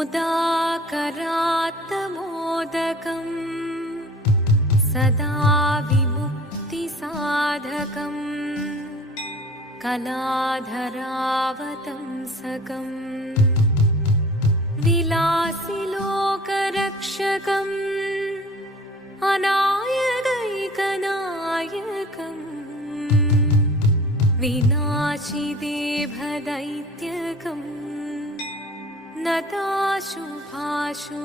मोदकम् सदा विमुक्तिसाधकम् कनाधरावतंसकम् विलासिलोकरक्षकम् अनायदैकनायकम् विनाशिदेभदैत्यकम् न ताशु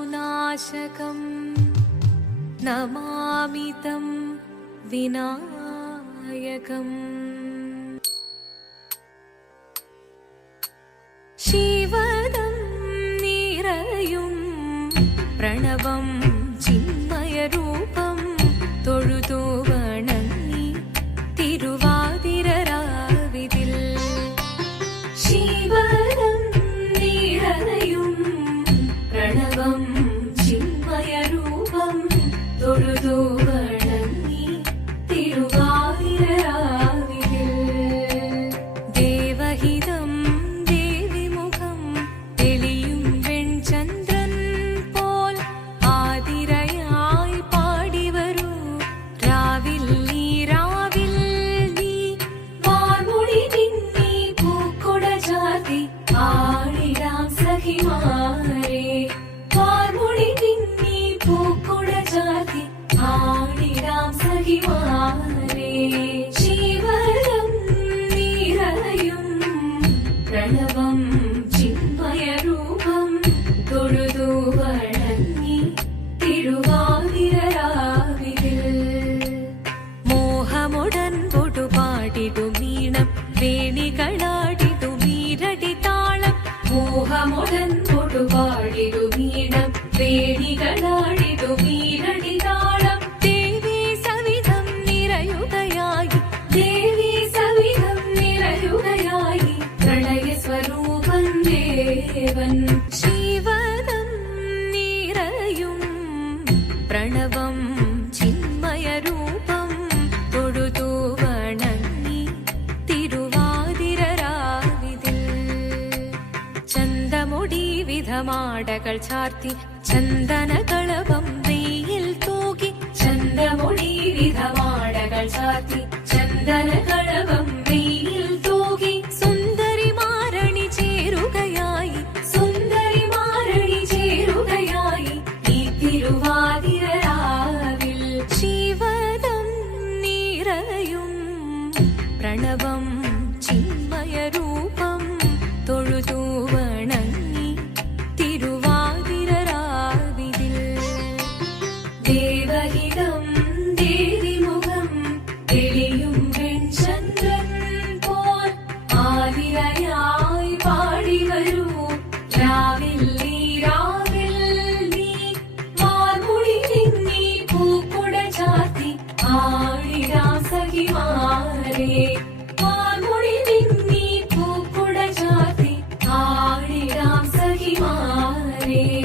नमामि तं विनायकम् शिवदं निरयुं प्रणवं चिन्मयरूपं तोळु നിറമാടകൾ ചാർത്തി ചന്ദന കളവം വെയിൽ തൂകി ചന്ദമൊഴി വിധമാടകൾ ചാർത്തി ചന്ദന കളവം വെയിൽ Stephanie.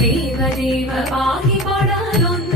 जीव जीव पाहि पडलुन्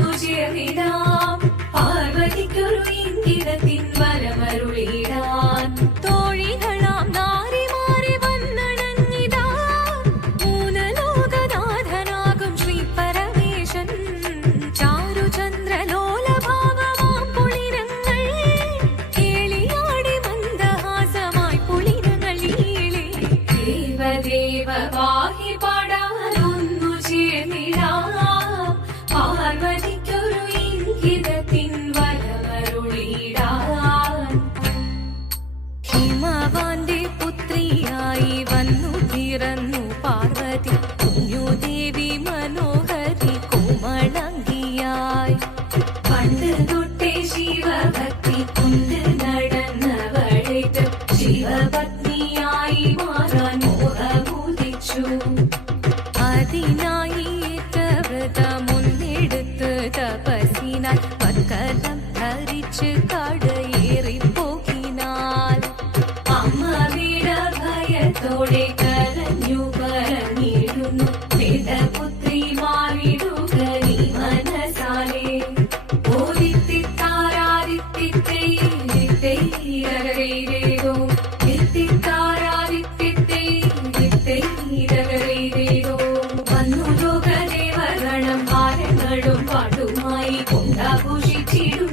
మాయి కొండ పూజి చీడు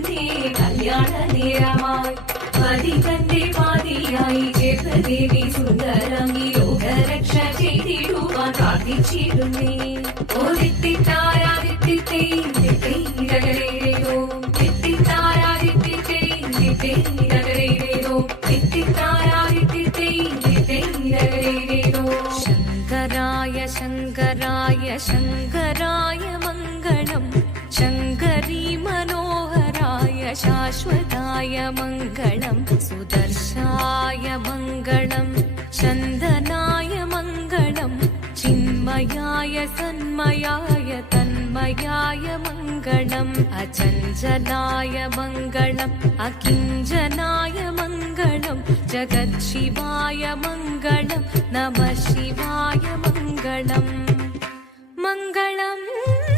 కళ్యాణ నేరమాయి పది తండ్రి शाश्वताय मङ्गलम् सुदर्शाय मङ्गलम् चन्दनाय मङ्गलम् चिन्मयाय सन्मयाय तन्मयाय मङ्गलम् अचञ्जनाय मङ्गलम् अकिञ्जनाय मङ्गलम् जगत् शिवाय मङ्गलम् मङ्गलम्